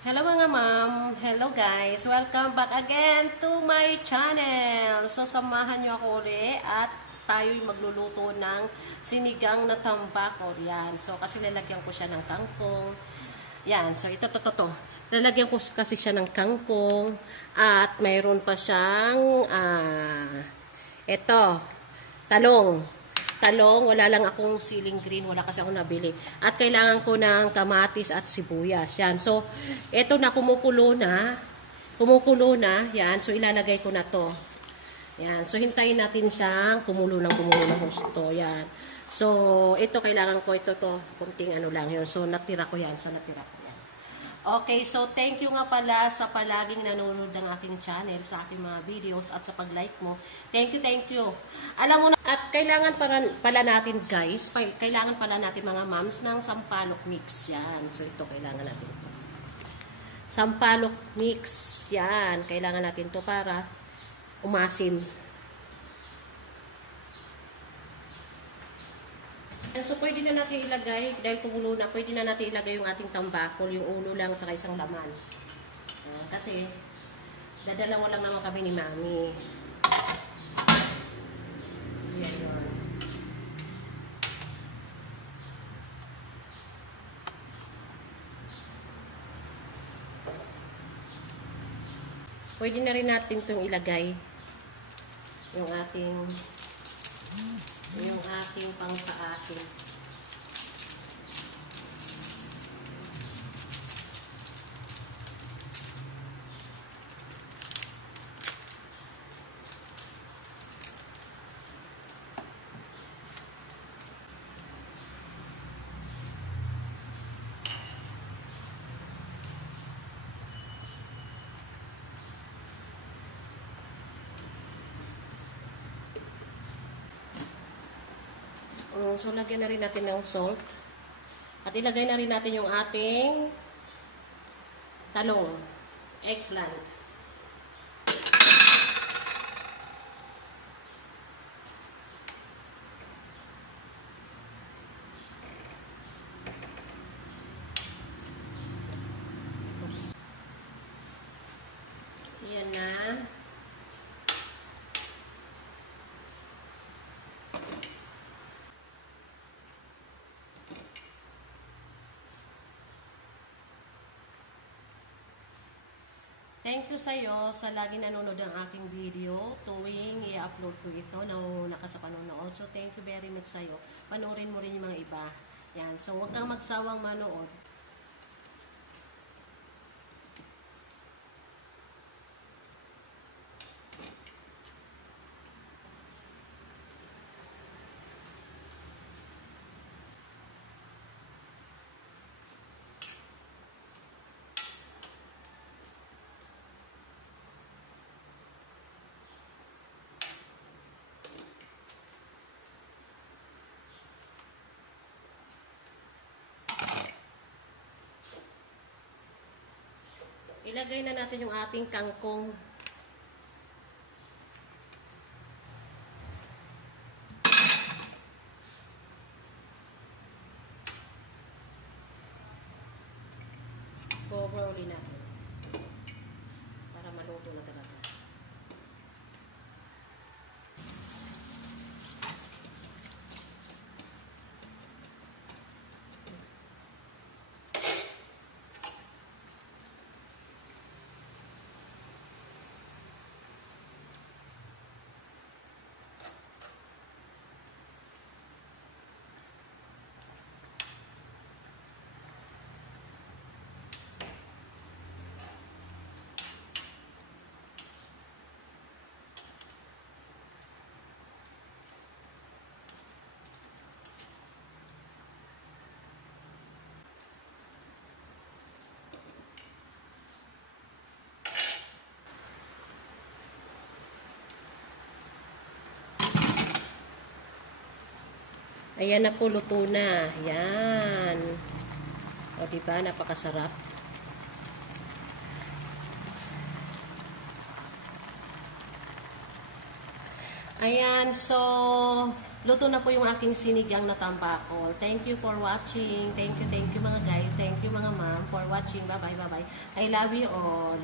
Hello mga ma'am, hello guys, welcome back again to my channel. So samahan nyo ako ulit at tayo'y magluluto ng sinigang na tambakol. Yan, so kasi lalagyan ko siya ng kangkong. Yan, so ito. Lalagyan ko kasi siya ng kangkong at mayroon pa siyang talong, wala lang akong siling green, wala kasi akong nabili. At kailangan ko ng kamatis at sibuyas. Yan. So, ito na kumukulo na. Yan. So, ilalagay ko na to. Yan. So, hintayin natin siyang kumulo ng husto. Yan. So, ito kailangan ko kunting ano lang yun. So, natira ko yan. Okay, so thank you nga pala sa palaging nanonood ng aking channel, sa aking mga videos at sa pag-like mo. Thank you. Alam mo na, at kailangan pala natin guys, kailangan pala natin mga moms ng sampalok mix. Yan. So ito kailangan natin ito. Sampalok mix. Yan. Kailangan natin to para umasim. So, pwede na natin ilagay, dahil kumulo na, pwede na natin ilagay yung ating tambakol, yung ulo lang, at isang laman. Kasi, dadalawa lang naman kami ni Mami. Yan yun. Pwede na rin natin itong ilagay, yung ating pangpaasin. So, lagyan na rin natin ng salt. At ilagay na rin natin yung ating talong, eggplant. Yan na. Thank you sa'yo sa lagi nanonood ng aking video tuwing i-upload ko ito na una ka sa panonood. So, thank you very much sa'yo. Panoorin mo rin yung mga iba. Yan. So, huwag kang magsawang manood. Ilagay na natin yung ating kangkong. Cover ulit natin. Para maluto na talaga. Ayan na po, luto na. Yan. O, diba? Napakasarap. Ayan, so, luto na po yung aking sinigang na tambakol. Thank you for watching. Thank you mga guys. Thank you mga ma'am for watching. Bye-bye, bye-bye. I love you all.